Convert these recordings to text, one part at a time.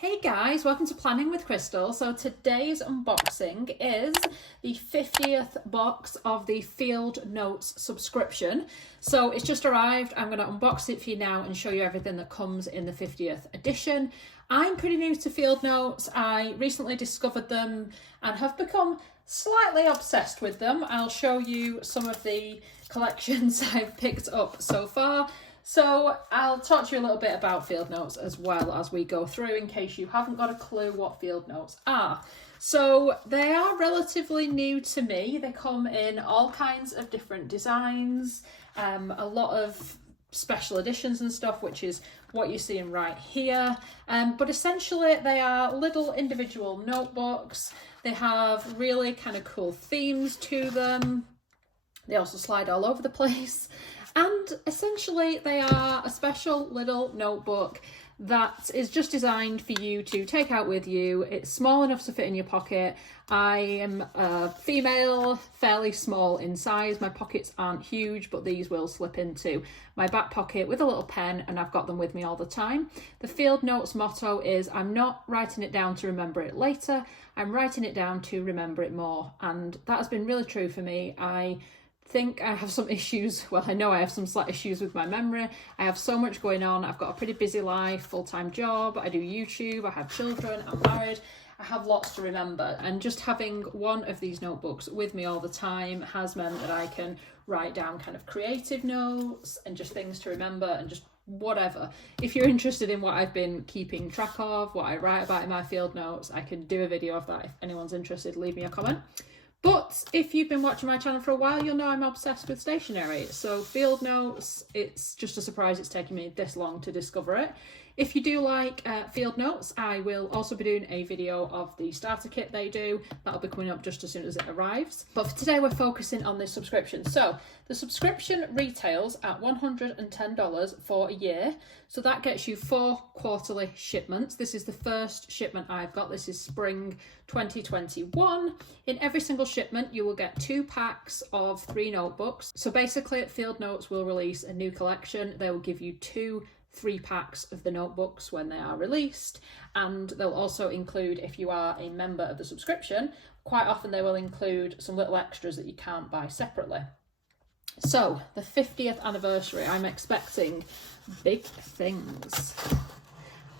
Hey guys, welcome to Planning with Crystal. So today's unboxing is the 50th box of the Field Notes subscription. So it's just arrived. I'm going to unbox it for you now and show you everything that comes in the 50th edition. I'm pretty new to Field Notes. I recently discovered them and have become slightly obsessed with them. I'll show you some of the collections I've picked up so far. So I'll talk to you a little bit about Field Notes as well as we go through, in case you haven't got a clue what Field Notes are. So they are relatively new to me. They come in all kinds of different designs, a lot of special editions and stuff, which is what you're seeing right here. But essentially they are little individual notebooks. They have really kind of cool themes to them. They also slide all over the place. And essentially they are a special little notebook that is just designed for you to take out with you. It's small enough to fit in your pocket. I am a female, fairly small in size. My pockets aren't huge, but these will slip into my back pocket with a little pen, and I've got them with me all the time. The Field Notes motto is, I'm not writing it down to remember it later, I'm writing it down to remember it more. And that has been really true for me. I think I have some issues. Well, I know I have some slight issues with my memory. I have so much going on. I've got a pretty busy life, full-time job. I do YouTube. I have children. I'm married. I have lots to remember. And just having one of these notebooks with me all the time has meant that I can write down kind of creative notes and just things to remember and just whatever. If you're interested in what I've been keeping track of, what I write about in my Field Notes, I can do a video of that. If anyone's interested, leave me a comment. But if you've been watching my channel for a while, you'll know I'm obsessed with stationery. So Field Notes, it's just a surprise it's taken me this long to discover it. If you do like Field Notes, I will also be doing a video of the starter kit they do. That'll be coming up just as soon as it arrives. But for today, we're focusing on this subscription. So the subscription retails at $110 for a year. So that gets you 4 quarterly shipments. This is the first shipment I've got. This is spring 2021. In every single shipment, you will get 2 packs of 3 notebooks. So basically, Field Notes will release a new collection. They will give you 2 3 packs of the notebooks when they are released, and they'll also include, if you are a member of the subscription, quite often they will include some little extras that you can't buy separately. So the 50th anniversary, I'm expecting big things.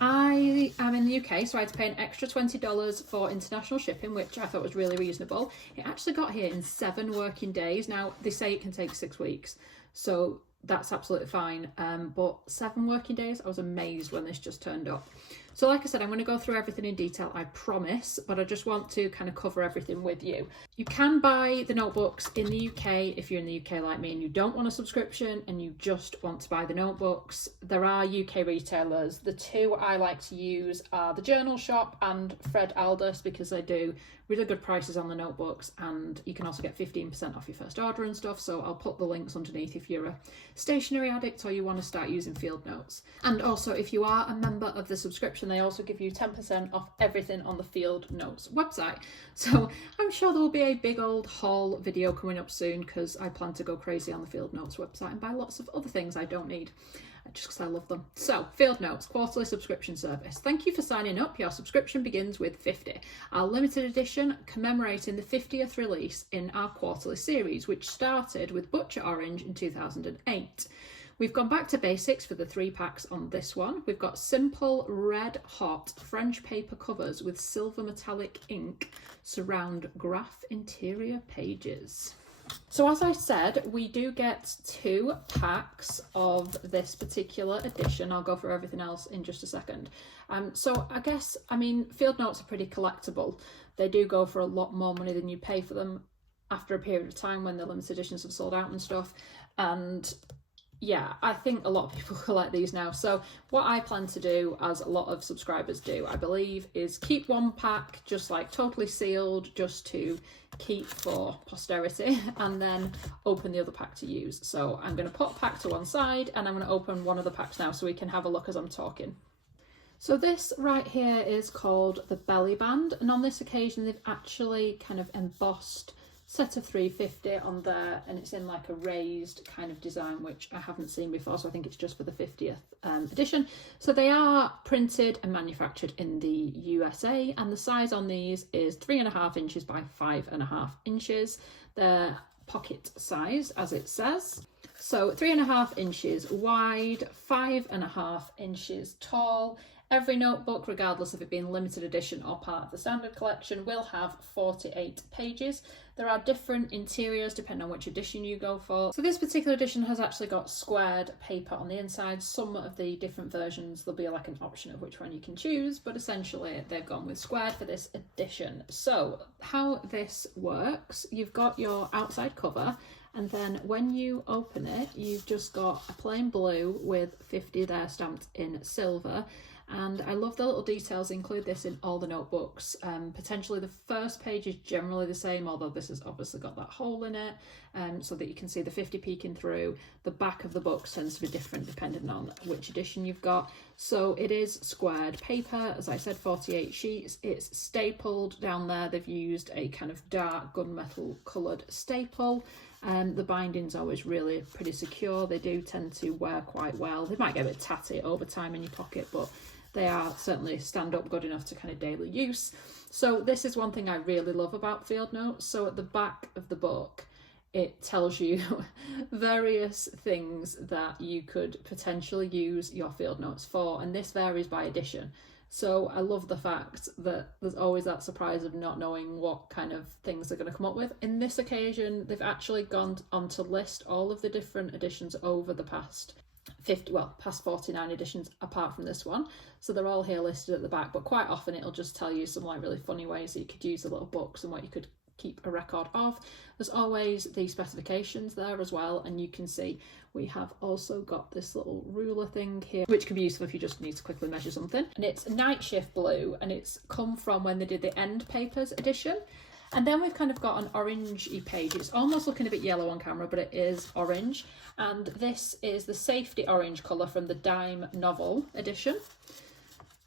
I am in the UK, so I had to pay an extra $20 for international shipping, which I thought was really reasonable. It actually got here in 7 working days. Now they say it can take 6 weeks, so that's absolutely fine, but 7 working days, I was amazed when this just turned up. So like I said, I'm going to go through everything in detail, I promise, but I just want to kind of cover everything with you. You can buy the notebooks in the UK if you're in the UK like me and you don't want a subscription and you just want to buy the notebooks. There are UK retailers. The 2 I like to use are the Journal Shop and Fred Aldous, because they do really good prices on the notebooks, and you can also get 15% off your first order and stuff. So I'll put the links underneath if you're a stationery addict or you want to start using Field Notes. And also, if you are a member of the subscription, they also give you 10% off everything on the Field Notes website. So I'm sure there will be a big old haul video coming up soon, because I plan to go crazy on the Field Notes website and buy lots of other things I don't need, just because I love them. So Field Notes quarterly subscription service. Thank you for signing up. Your subscription begins with 50, our limited edition commemorating the 50th release in our quarterly series, which started with Butcher Orange in 2008. We've gone back to basics for the 3 packs on this one. We've got simple red hot French paper covers with silver metallic ink surround graph interior pages. So as I said, we do get 2 packs of this particular edition. I'll go through everything else in just a second. So I mean, Field Notes are pretty collectible. They do go for a lot more money than you pay for them after a period of time when the limited editions have sold out and stuff. And yeah, I think a lot of people collect these now. So what I plan to do, as a lot of subscribers do, I believe, is keep 1 pack just like totally sealed, just to keep for posterity, and then open the other pack to use. So I'm going to put a pack to one side and I'm going to open one of the packs now so we can have a look as I'm talking. So this right here is called the belly band, and on this occasion they've actually kind of embossed set of 350 on there, and it's in like a raised kind of design, which I haven't seen before, so I think it's just for the 50th edition. So they are printed and manufactured in the USA, and the size on these is 3.5 inches by 5.5 inches. They're pocket size, as it says. So 3.5 inches wide, 5.5 inches tall. Every notebook, regardless of it being limited edition or part of the standard collection, will have 48 pages. There are different interiors depending on which edition you go for. So this particular edition has actually got squared paper on the inside. Some of the different versions, there'll be like an option of which one you can choose, but essentially they've gone with squared for this edition. So how this works, you've got your outside cover, and then when you open it, you've just got a plain blue with 50 there stamped in silver. And I love the little details, include this in all the notebooks. Potentially the first page is generally the same, although this has obviously got that hole in it, so that you can see the 50 peeking through. The back of the book tends to be different depending on which edition you've got. So it is squared paper, as I said, 48 sheets. It's stapled down there. They've used a kind of dark gunmetal coloured staple. The binding's always really pretty secure. They do tend to wear quite well. They might get a bit tatty over time in your pocket, but they are certainly stand up good enough to kind of daily use. So this is one thing I really love about field notes. So at the back of the book, it tells you various things that you could potentially use your field notes for, and this varies by edition. So I love the fact that there's always that surprise of not knowing what kind of things they're going to come up with. In this occasion, they've actually gone on to list all of the different editions over the past 49 editions apart from this one. So they're all here listed at the back, but quite often it'll just tell you some like really funny ways that you could use the little books and what you could keep a record of. There's always the specifications there as well, and you can see we have also got this little ruler thing here, which can be useful if you just need to quickly measure something. And it's night shift blue, and it's come from when they did the end papers edition. And then we've kind of got an orangey page. It's almost looking a bit yellow on camera, but it is orange. And this is the safety orange colour from the Dime Novel edition.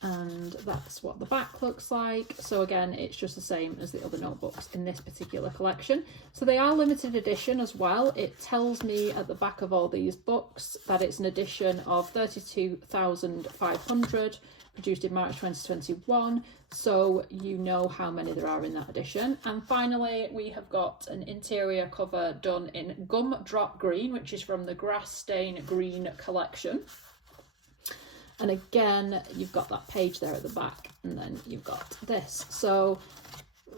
And that's what the back looks like. So again, it's just the same as the other notebooks in this particular collection. So they are limited edition as well. It tells me at the back of all these books that it's an edition of 32,500, produced in March 2021. So you know how many there are in that edition. And finally, we have got an interior cover done in Gumdrop Green, which is from the Grass Stain Green collection. And again, you've got that page there at the back, and then you've got this. So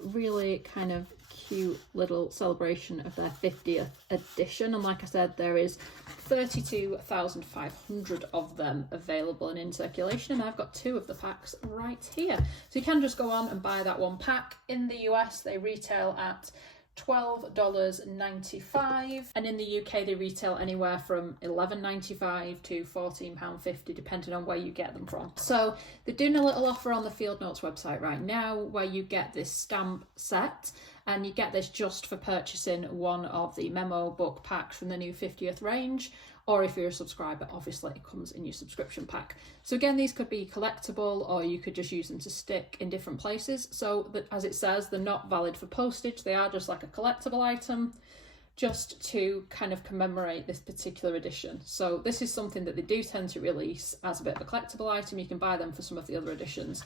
really kind of cute little celebration of their 50th edition. And like I said, there is 32,500 of them available and in circulation, and I've got 2 of the packs right here. So you can just go on and buy that one pack. In the US, they retail at $12.95, and in the UK they retail anywhere from $11.95 to £14.50 depending on where you get them from. So they're doing a little offer on the Field Notes website right now where you get this stamp set, and you get this just for purchasing one of the memo book packs from the new 50th range, or if you're a subscriber, obviously it comes in your subscription pack. So again, these could be collectible, or you could just use them to stick in different places. So that, as it says, they're not valid for postage. They are just like a collectible item, just to kind of commemorate this particular edition. So this is something that they do tend to release as a bit of a collectible item. You can buy them for some of the other editions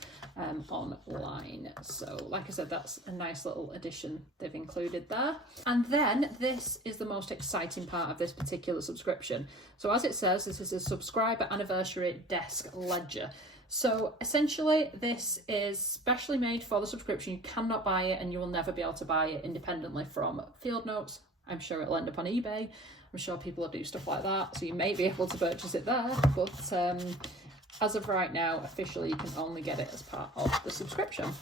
online. So like I said, that's a nice little addition they've included there. And then this is the most exciting part of this particular subscription. So as it says, this is a subscriber anniversary desk ledger. So essentially this is specially made for the subscription. You cannot buy it, and you will never be able to buy it independently from Field Notes. I'm sure it'll end up on eBay. I'm sure people will do stuff like that, so you may be able to purchase it there, but as of right now, officially you can only get it as part of the subscription.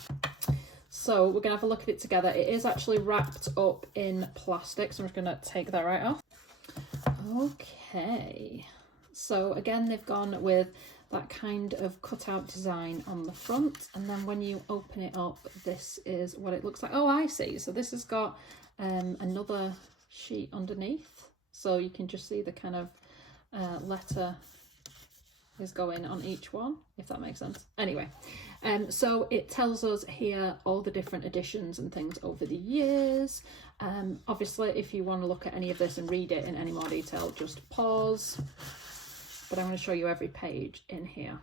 So we're gonna have a look at it together. It is actually wrapped up in plastic, so I'm just gonna take that right off. Okay, so again, they've gone with that kind of cutout design on the front, and then when you open it up, this is what it looks like. Oh, I see. So this has got another sheet underneath, so you can just see the kind of letter is going on each one, if that makes sense. Anyway, so it tells us here all the different editions and things over the years. Obviously, if you want to look at any of this and read it in any more detail, just pause. But I'm going to show you every page in here.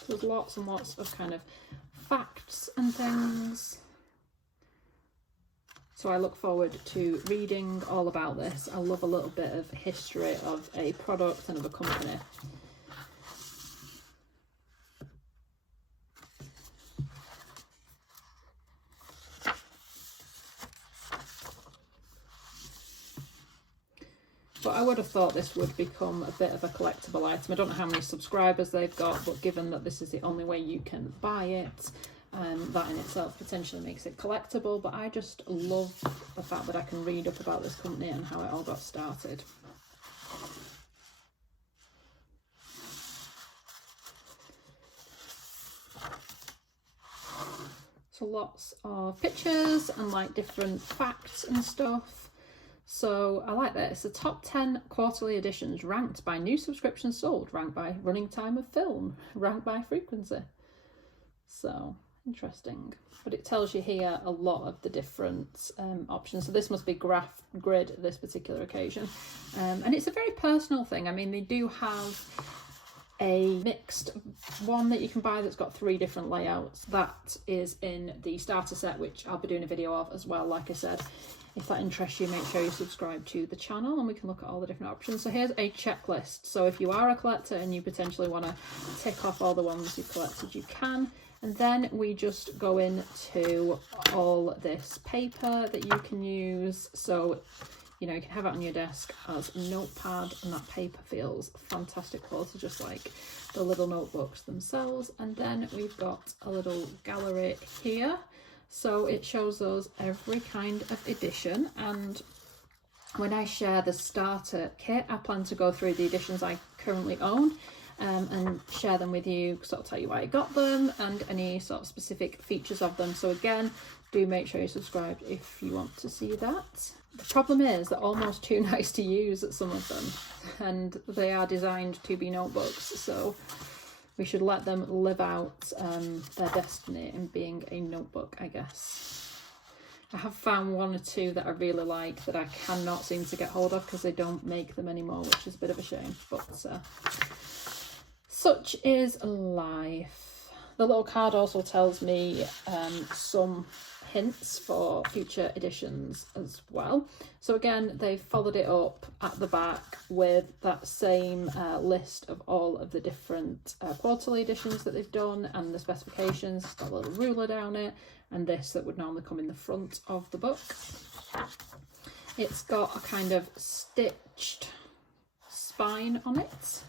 So there's lots and lots of kind of facts and things. So I look forward to reading all about this. I love a little bit of history of a product and of a company. But I would have thought this would become a bit of a collectible item. I don't know how many subscribers they've got, but given that this is the only way you can buy it, that in itself potentially makes it collectible. But I just love the fact that I can read up about this company and how it all got started. So lots of pictures and like different facts and stuff. So I like that. It's the top 10 quarterly editions ranked by new subscriptions sold, ranked by running time of film, ranked by frequency. So interesting. But it tells you here a lot of the different options. So this must be graph grid this particular occasion. And it's a very personal thing. I mean, they do have a mixed one that you can buy that's got 3 different layouts. That is in the starter set, which I'll be doing a video of as well, like I said. If that interests you, make sure you subscribe to the channel and we can look at all the different options. So here's a checklist. So if you are a collector and you potentially want to tick off all the ones you've collected, you can. And then we just go into all this paper that you can use. So, you know, you can have it on your desk as a notepad, and that paper feels fantastic quality, just like the little notebooks themselves. And then we've got a little gallery here. So it shows us every kind of edition, and when I share the starter kit, I plan to go through the editions I currently own and share them with you, sort of tell you why I got them and any sort of specific features of them. So again, do make sure you're subscribed if you want to see that. The problem is they're almost too nice to use, some of them, and they are designed to be notebooks, so we should let them live out their destiny in being a notebook, I guess. I have found 1 or 2 that I really like that I cannot seem to get hold of because they don't make them anymore, which is a bit of a shame. But such is life. The little card also tells me some hints for future editions as well. So again, they've followed it up at the back with that same list of all of the different quarterly editions that they've done and the specifications. It's got a little ruler down it, and this that would normally come in the front of the book. It's got a kind of stitched spine on it.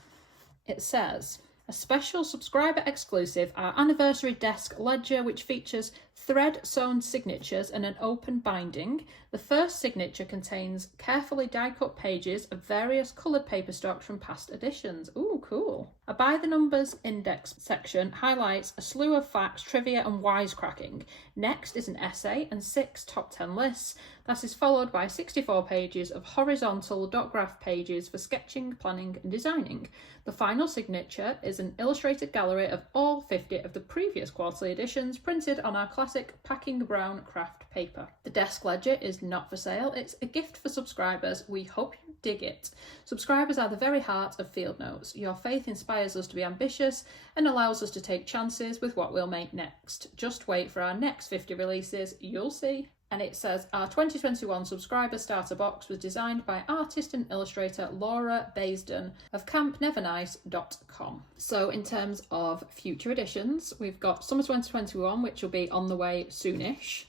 It says, a special subscriber exclusive, our anniversary desk ledger, which features thread sewn signatures and an open binding. The first signature contains carefully die cut pages of various coloured paper stocks from past editions. Ooh, cool. A by the numbers index section highlights a slew of facts, trivia and wisecracking. Next is an essay and 6 top 10 lists. That is followed by 64 pages of horizontal dot graph pages for sketching, planning and designing. The final signature is an illustrated gallery of all 50 of the previous quarterly editions printed on our classic packing brown craft paper. The desk ledger is not for sale, it's a gift for subscribers. We hope you dig it. Subscribers are the very heart of Field Notes. Your faith inspires us to be ambitious and allows us to take chances with what we'll make next. Just wait for our next 50 releases, you'll see. And it says, our 2021 subscriber starter box was designed by artist and illustrator Laura Baisden of campnevernice.com. So in terms of future editions, we've got Summer 2021, which will be on the way soonish.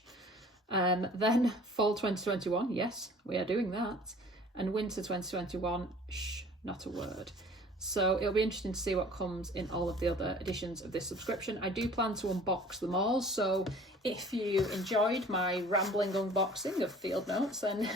Then Fall 2021, yes, we are doing that. And Winter 2021, shh, not a word. So it'll be interesting to see what comes in all of the other editions of this subscription. I do plan to unbox them all, so if you enjoyed my rambling unboxing of Field Notes, then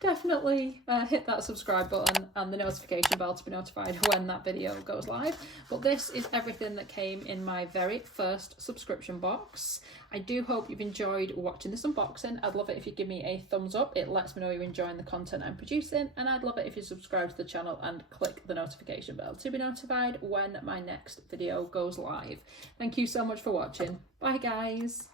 definitely hit that subscribe button and the notification bell to be notified when that video goes live. But this is everything that came in my very first subscription box. I do hope you've enjoyed watching this unboxing. I'd love it if you give me a thumbs up. It lets me know you're enjoying the content I'm producing, and I'd love it if you subscribe to the channel and click the notification bell to be notified when my next video goes live. Thank you so much for watching. Bye guys.